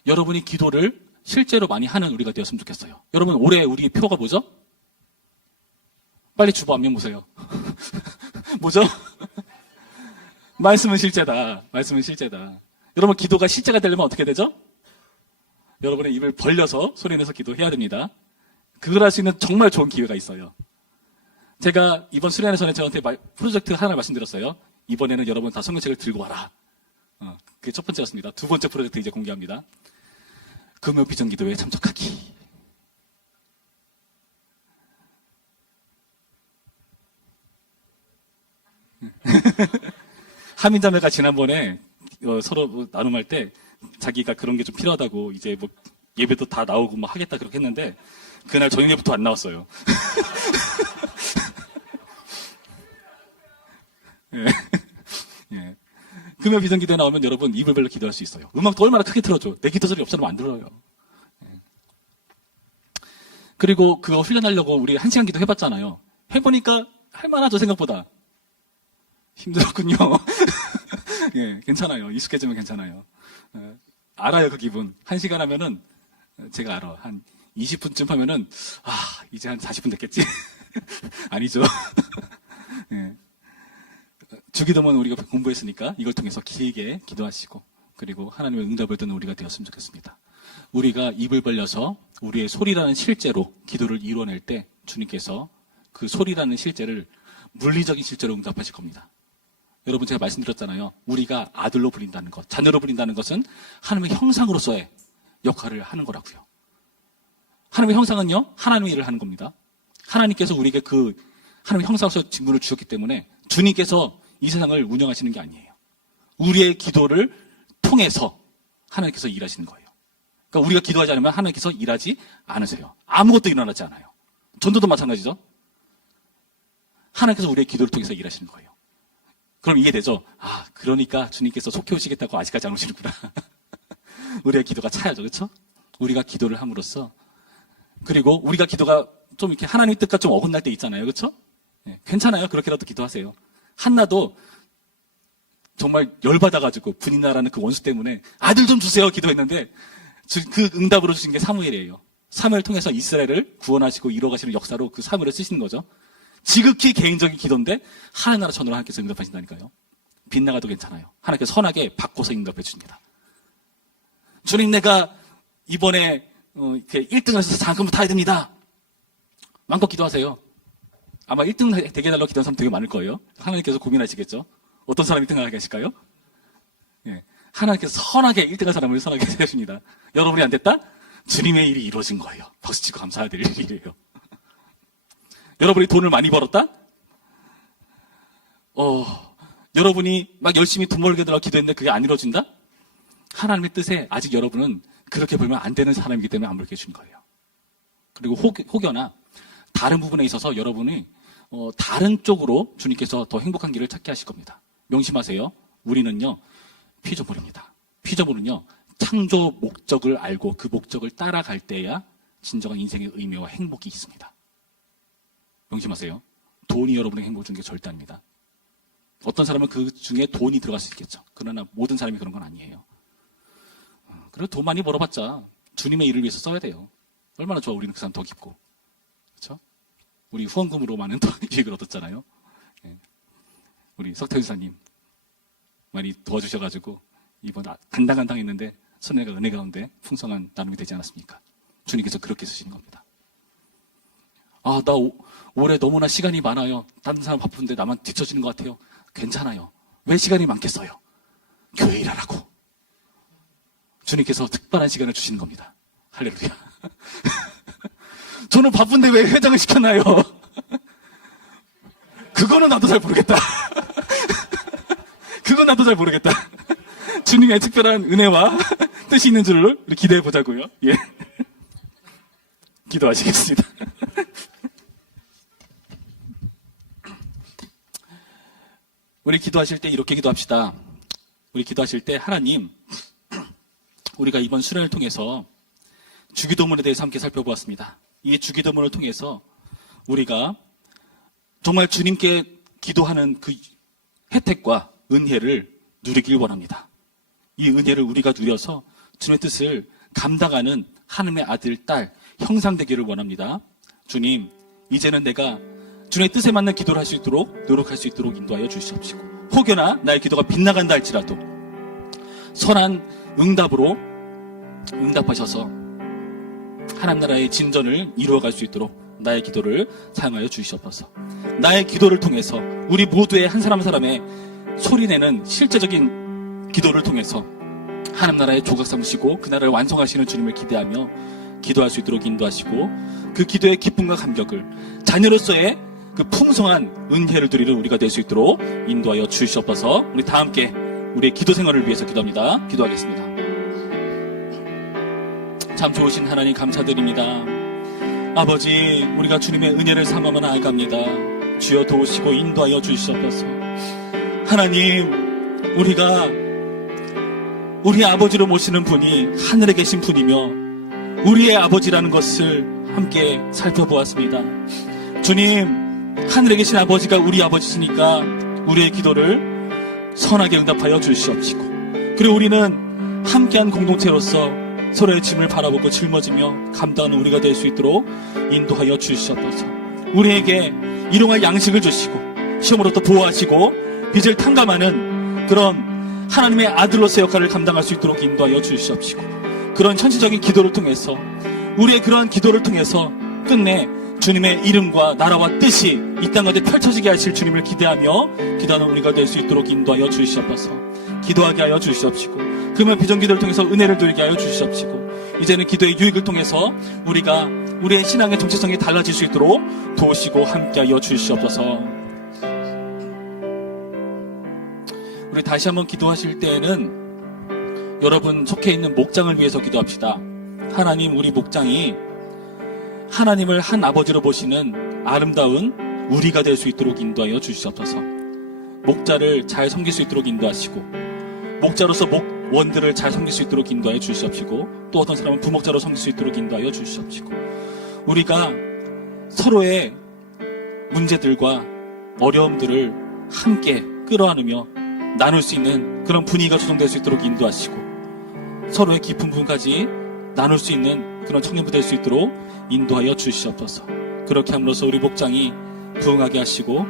여러분이 기도를 실제로 많이 하는 우리가 되었으면 좋겠어요. 여러분 올해 우리 표가 뭐죠? 빨리 주보 안면 보세요. 뭐죠? 말씀은 실제다. 말씀은 실제다. 여러분, 기도가 실제가 되려면 어떻게 되죠? 여러분의 입을 벌려서 소리내서 기도해야 됩니다. 그걸 할 수 있는 정말 좋은 기회가 있어요. 제가 이번 수련회 전에 저한테 프로젝트 하나를 말씀드렸어요. 이번에는 여러분 다 성경책을 들고 와라. 그게 첫 번째였습니다. 두 번째 프로젝트 이제 공개합니다. 금요 비전 기도회에 참석하기. 하민자매가 지난번에 서로 나눔할 때 자기가 그런 게 좀 필요하다고 이제 뭐 예배도 다 나오고 뭐 하겠다 그렇게 했는데 그날 저녁에부터 안 나왔어요. 예. 예. 금요 비전 기도에 나오면 여러분 입을 벌려 기도할 수 있어요. 음악도 얼마나 크게 틀어줘. 내 기도 소리 옆사람 안 들어요. 예. 그리고 그거 훈련하려고 우리 1시간 기도 해봤잖아요. 해보니까 할만하죠, 생각보다. 힘들었군요. 예, 괜찮아요. 익숙해지면 괜찮아요. 알아요, 그 기분. 1시간 하면은, 제가 알아. 한 20분쯤 하면은, 이제 한 40분 됐겠지? 아니죠. 예. 주기도문 우리가 공부했으니까 이걸 통해서 길게 기도하시고, 그리고 하나님의 응답을 듣는 우리가 되었으면 좋겠습니다. 우리가 입을 벌려서 우리의 소리라는 실제로 기도를 이루어낼 때 주님께서 그 소리라는 실제를 물리적인 실제로 응답하실 겁니다. 여러분, 제가 말씀드렸잖아요. 우리가 아들로 부린다는 것, 자녀로 부린다는 것은 하나님의 형상으로서의 역할을 하는 거라고요. 하나님의 형상은요, 하나님의 일을 하는 겁니다. 하나님께서 우리에게 그 하나님의 형상으로서 직분을 주셨기 때문에 주님께서 이 세상을 운영하시는 게 아니에요. 우리의 기도를 통해서 하나님께서 일하시는 거예요. 그러니까 우리가 기도하지 않으면 하나님께서 일하지 않으세요. 아무것도 일어나지 않아요. 전도도 마찬가지죠. 하나님께서 우리의 기도를 통해서 일하시는 거예요. 그럼 이해되죠? 그러니까 주님께서 속히 오시겠다고 아직까지 안 오시는구나. 우리의 기도가 차야죠, 그렇죠? 우리가 기도를 함으로써, 그리고 우리가 기도가 좀 이렇게 하나님 뜻과 좀 어긋날 때 있잖아요, 그렇죠? 네, 괜찮아요. 그렇게라도 기도하세요. 한나도 정말 열받아가지고 분이나라는 그 원수 때문에 아들 좀 주세요 기도했는데 그 응답으로 주신 게 사무엘이에요. 사무엘 통해서 이스라엘을 구원하시고 이뤄가시는 역사로 그 사무엘을 쓰시는 거죠. 지극히 개인적인 기도인데 하나님 나라 전으로 하나님께서 응답하신다니까요. 빗나가도 괜찮아요. 하나님께서 선하게 바꿔서 응답해 주십니다. 주님, 내가 이번에 이렇게 1등을 해서 장금을 타야 됩니다. 마음껏 기도하세요. 아마 1등 되게 해달라고 기도하는 사람 되게 많을 거예요. 하나님께서 고민하시겠죠. 어떤 사람이 1등 하게 하실까요? 예. 하나님께서 선하게 1등한 사람을 선하게 해주십니다. 여러분이 안 됐다? 주님의 일이 이루어진 거예요. 박수치고 감사해야 될 일이에요. 여러분이 돈을 많이 벌었다? 여러분이 막 열심히 돈 벌게 들어 기도했는데 그게 안 이루어진다? 하나님의 뜻에 아직 여러분은 그렇게 벌면 안 되는 사람이기 때문에 안 벌게 해준 거예요. 그리고 혹여나 다른 부분에 있어서 여러분이 다른 쪽으로 주님께서 더 행복한 길을 찾게 하실 겁니다. 명심하세요. 우리는요, 피조물입니다. 피조물은요, 창조 목적을 알고 그 목적을 따라갈 때야 진정한 인생의 의미와 행복이 있습니다. 명심하세요. 돈이 여러분에게 행복을 주는 게 절대 아닙니다. 어떤 사람은 그 중에 돈이 들어갈 수 있겠죠. 그러나 모든 사람이 그런 건 아니에요. 그리고 돈 많이 벌어봤자 주님의 일을 위해서 써야 돼요. 얼마나 좋아, 우리는 그 사람 더 깊고. 그렇죠? 우리 후원금으로 많은 이익을 얻었잖아요. 예. 우리 석태 지사님 많이 도와주셔가지고 이번 간당간당 했는데 선회가 은혜 가운데 풍성한 나눔이 되지 않았습니까? 주님께서 그렇게 쓰시는 겁니다. 나 올해 너무나 시간이 많아요. 다른 사람 바쁜데 나만 뒤처지는 것 같아요. 괜찮아요. 왜 시간이 많겠어요? 교회 일하라고. 주님께서 특별한 시간을 주시는 겁니다. 할렐루야. 저는 바쁜데 왜 회장을 시켰나요? 그거는 나도 잘 모르겠다. 그건 나도 잘 모르겠다. 주님의 특별한 은혜와 뜻이 있는 줄을 기대해 보자고요. 예. 기도하시겠습니다. 우리 기도하실 때 이렇게 기도합시다. 우리 기도하실 때 하나님, 우리가 이번 수련을 통해서 주기도문에 대해서 함께 살펴보았습니다. 이 주기도문을 통해서 우리가 정말 주님께 기도하는 그 혜택과 은혜를 누리길 원합니다. 이 은혜를 우리가 누려서 주님의 뜻을 감당하는 하나님의 아들, 딸, 형상되기를 원합니다. 주님, 이제는 내가 주님의 뜻에 맞는 기도를 할 수 있도록 노력할 수 있도록 인도하여 주시옵시고, 혹여나 나의 기도가 빗나간다 할지라도 선한 응답하셔서 하나님 나라의 진전을 이루어갈 수 있도록 나의 기도를 사용하여 주시옵소서. 나의 기도를 통해서 우리 모두의 한 사람 한 사람의 소리내는 실제적인 기도를 통해서 하나님 나라의 조각 삼으시고 그 나라를 완성하시는 주님을 기대하며 기도할 수 있도록 인도하시고, 그 기도의 기쁨과 감격을 자녀로서의 그 풍성한 은혜를 누리는 우리가 될 수 있도록 인도하여 주시옵소서. 우리 다 함께 우리의 기도 생활을 위해서 기도합니다. 기도하겠습니다. 참 좋으신 하나님 감사드립니다. 아버지, 우리가 주님의 은혜를 삼아만 나아갑니다. 주여 도우시고 인도하여 주시옵소서. 하나님, 우리가 우리 아버지로 모시는 분이 하늘에 계신 분이며 우리의 아버지라는 것을 함께 살펴보았습니다. 주님, 하늘에 계신 아버지가 우리 아버지시니까 우리의 기도를 선하게 응답하여 주시옵시고, 그리고 우리는 함께한 공동체로서 서로의 짐을 바라보고 짊어지며 감당하는 우리가 될 수 있도록 인도하여 주시옵소서. 우리에게 일용할 양식을 주시고 시험으로부터 보호하시고 빚을 탕감하는 그런 하나님의 아들로서의 역할을 감당할 수 있도록 인도하여 주시옵시고, 그런 현실적인 기도를 통해서, 우리의 그러한 기도를 통해서 끝내 주님의 이름과 나라와 뜻이 이 땅 가운데 펼쳐지게 하실 주님을 기대하며 기도하는 우리가 될 수 있도록 인도하여 주시옵소서. 기도하게 하여 주시옵시고, 그러면 비전기도를 통해서 은혜를 누리게 하여 주시옵시고, 이제는 기도의 유익을 통해서 우리가 우리의 신앙의 정체성이 달라질 수 있도록 도우시고 함께하여 주시옵소서. 우리 다시 한번 기도하실 때에는 여러분 속해 있는 목장을 위해서 기도합시다. 하나님, 우리 목장이 하나님을 한 아버지로 보시는 아름다운 우리가 될 수 있도록 인도하여 주시옵소서. 목자를 잘 섬길 수 있도록 인도하시고, 목자로서 목원들을 잘 섬길 수 있도록 인도하여 주시옵시고, 또 어떤 사람은 부목자로 섬길 수 있도록 인도하여 주시옵시고, 우리가 서로의 문제들과 어려움들을 함께 끌어안으며 나눌 수 있는 그런 분위기가 조성될 수 있도록 인도하시고, 서로의 깊은 부분까지 나눌 수 있는 그런 청년부 될 수 있도록 인도하여 주시옵소서. 그렇게 함으로써 우리 목장이 부흥하게 하시고,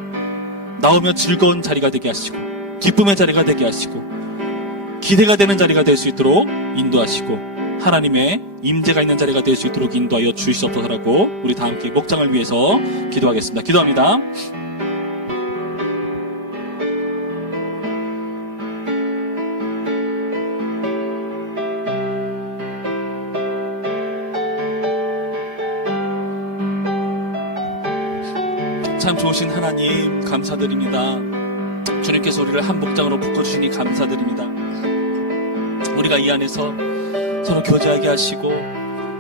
나오면 즐거운 자리가 되게 하시고, 기쁨의 자리가 되게 하시고, 기대가 되는 자리가 될 수 있도록 인도하시고, 하나님의 임재가 있는 자리가 될 수 있도록 인도하여 주시옵소서라고 우리 다 함께 목장을 위해서 기도하겠습니다. 기도합니다. 참 좋으신 하나님 감사드립니다. 주님께서 우리를 한 목장으로 묶어주시니 감사드립니다. 우리가 이 안에서 서로 교제하게 하시고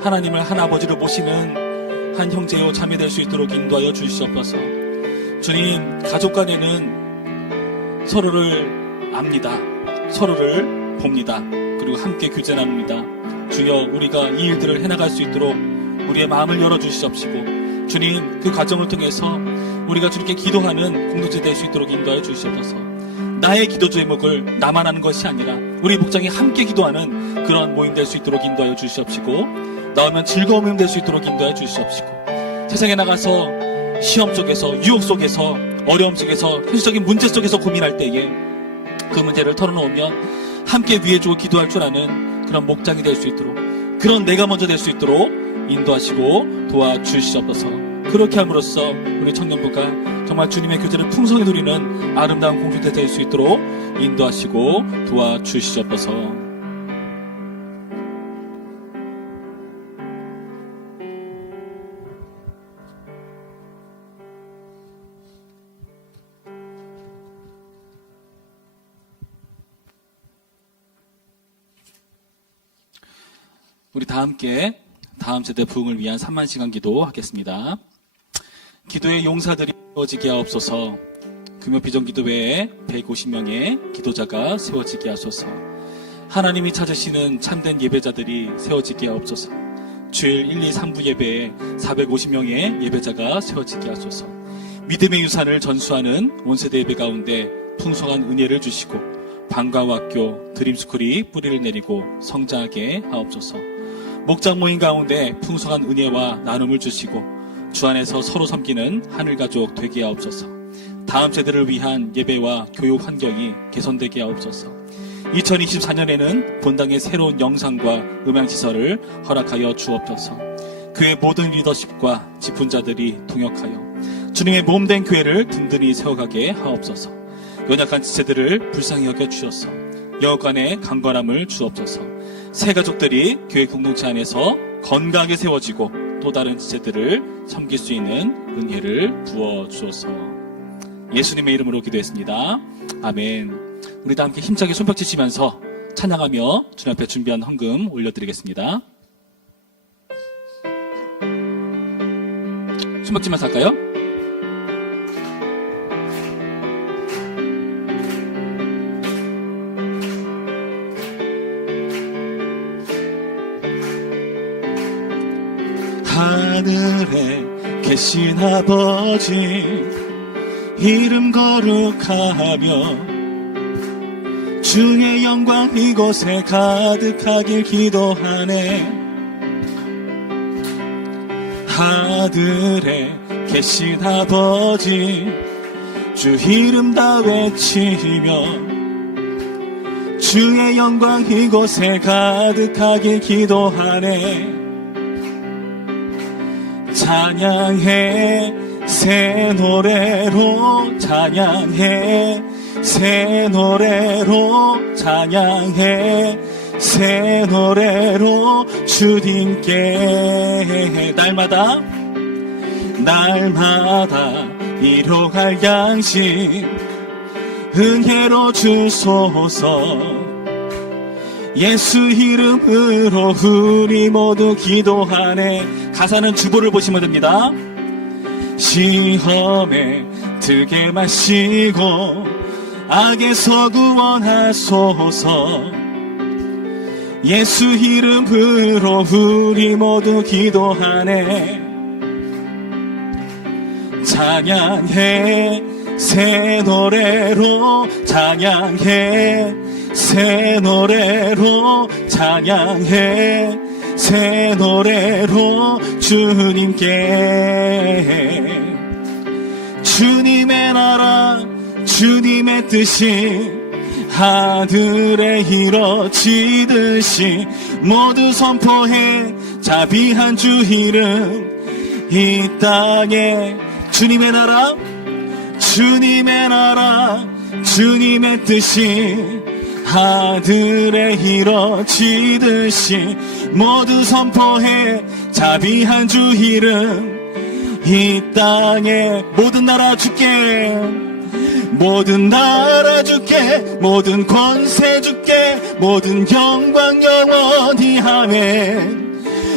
하나님을 한 아버지로 모시는 한 형제요 자매 될 수 있도록 인도하여 주시옵소서. 주님, 가족 간에는 서로를 압니다. 서로를 봅니다. 그리고 함께 교제 나눕니다. 주여, 우리가 이 일들을 해나갈 수 있도록 우리의 마음을 열어주시옵시고, 주님, 그 과정을 통해서 우리가 주님께 기도하는 공동체 될 수 있도록 인도하여 주시옵소서. 나의 기도 제목을 나만 하는 것이 아니라 우리 목장이 함께 기도하는 그런 모임 될 수 있도록 인도하여 주시옵시고, 나오면 즐거움이 될 수 있도록 인도하여 주시옵시고, 세상에 나가서 시험 속에서, 유혹 속에서, 어려움 속에서, 현실적인 문제 속에서 고민할 때에 그 문제를 털어놓으면 함께 위해주고 기도할 줄 아는 그런 목장이 될 수 있도록, 그런 내가 먼저 될 수 있도록 인도하시고 도와주시옵소서. 그렇게 함으로써 우리 청년부가 정말 주님의 교제를 풍성히 누리는 아름다운 공동체 될 수 있도록 인도하시고 도와주시옵소서. 우리 다 함께 다음 세대 부흥을 위한 3만 시간 기도하겠습니다. 기도의 용사들이 세워지게 하옵소서. 금요 비전기도회에 150명의 기도자가 세워지게 하소서. 하나님이 찾으시는 참된 예배자들이 세워지게 하옵소서. 주일 1, 2, 3부 예배에 450명의 예배자가 세워지게 하소서. 믿음의 유산을 전수하는 온세대 예배 가운데 풍성한 은혜를 주시고 방과학교 드림스쿨이 뿌리를 내리고 성장하게 하옵소서. 목장 모임 가운데 풍성한 은혜와 나눔을 주시고 주 안에서 서로 섬기는 하늘가족 되게 하옵소서. 다음 세대를 위한 예배와 교육 환경이 개선되게 하옵소서. 2024년에는 본당의 새로운 영상과 음향시설을 허락하여 주옵소서. 교회 모든 리더십과 직분자들이 동역하여 주님의 몸된 교회를 든든히 세워가게 하옵소서. 연약한 지체들을 불쌍히 여겨주셔서 영업관의 강건함을 주옵소서. 새 가족들이 교회 공동체 안에서 건강하게 세워지고 또 다른 지체들을 섬길 수 있는 은혜를 부어주소서. 예수님의 이름으로 기도했습니다. 아멘. 우리 다 함께 힘차게 손뼉 치시면서 찬양하며 주님 앞에 준비한 헌금 올려드리겠습니다. 손뼉 치면서 할까요? 하늘에 계신 아버지 이름 거룩하며 주의 영광 이곳에 가득하길 기도하네. 하늘에 계신 아버지 주 이름 다 외치며 주의 영광 이곳에 가득하길 기도하네. 찬양해 새 노래로 찬양해 새 노래로 찬양해 새 노래로 주님께 날마다 일용할 양식 은혜로 주소서. 예수 이름으로 우리 모두 기도하네. 가사는 주보를 보시면 됩니다. 시험에 들게 마시고 악에서 구원하소서. 예수 이름으로 우리 모두 기도하네. 찬양해 새 노래로 찬양해 새 노래로 찬양해 새 노래로 주님께. 주님의 나라 주님의 뜻이 하늘에 이뤄지듯이 모두 선포해 자비한 주 이름 이 땅에. 주님의 나라 주님의 나라 주님의 뜻이 하늘에 이뤄지듯이 모두 선포해 자비한 주 이름 이 땅에. 모든 나라 주께 모든 나라 주께 모든 권세 주께 모든 영광 영원히 아멘.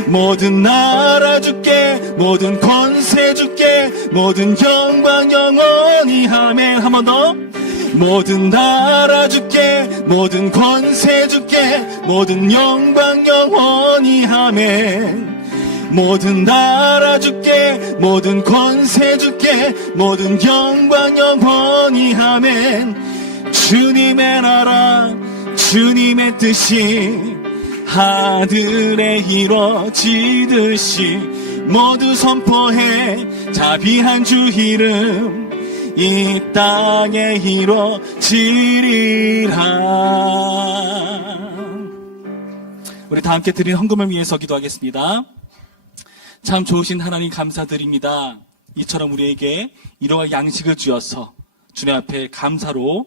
모든 나라 주께 모든 권세 주께 모든 영광 영원히 아멘. 한 번 더. 모든 나라 주께 모든 권세 주께 모든 영광 영원히 아멘. 모든 나라 주께 모든 권세 주께 모든 영광 영원히 아멘. 주님의 나라 주님의 뜻이 하늘에 이뤄지듯이 모두 선포해 자비한 주 이름 이 땅에 이뤄지리라. 우리 다 함께 드린 헌금을 위해서 기도하겠습니다. 참 좋으신 하나님 감사드립니다. 이처럼 우리에게 일용할 양식을 주어서 주님 앞에 감사로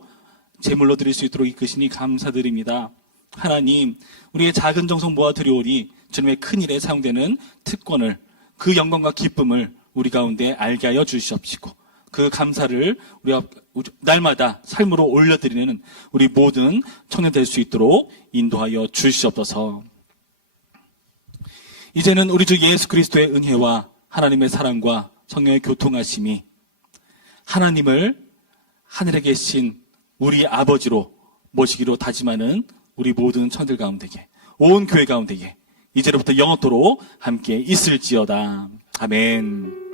제물로 드릴 수 있도록 이끄시니 감사드립니다. 하나님, 우리의 작은 정성 모아 드려오니 주님의 큰 일에 사용되는 특권을, 그 영광과 기쁨을 우리 가운데 알게 하여 주시옵시고, 그 감사를 우리가 날마다 삶으로 올려드리는 우리 모든 청년 될 수 있도록 인도하여 주시옵소서. 이제는 우리 주 예수 그리스도의 은혜와 하나님의 사랑과 성령의 교통하심이 하나님을 하늘에 계신 우리 아버지로 모시기로 다짐하는 우리 모든 천들 가운데에, 온 교회 가운데에 이제로부터 영원토록 함께 있을지어다. 아멘.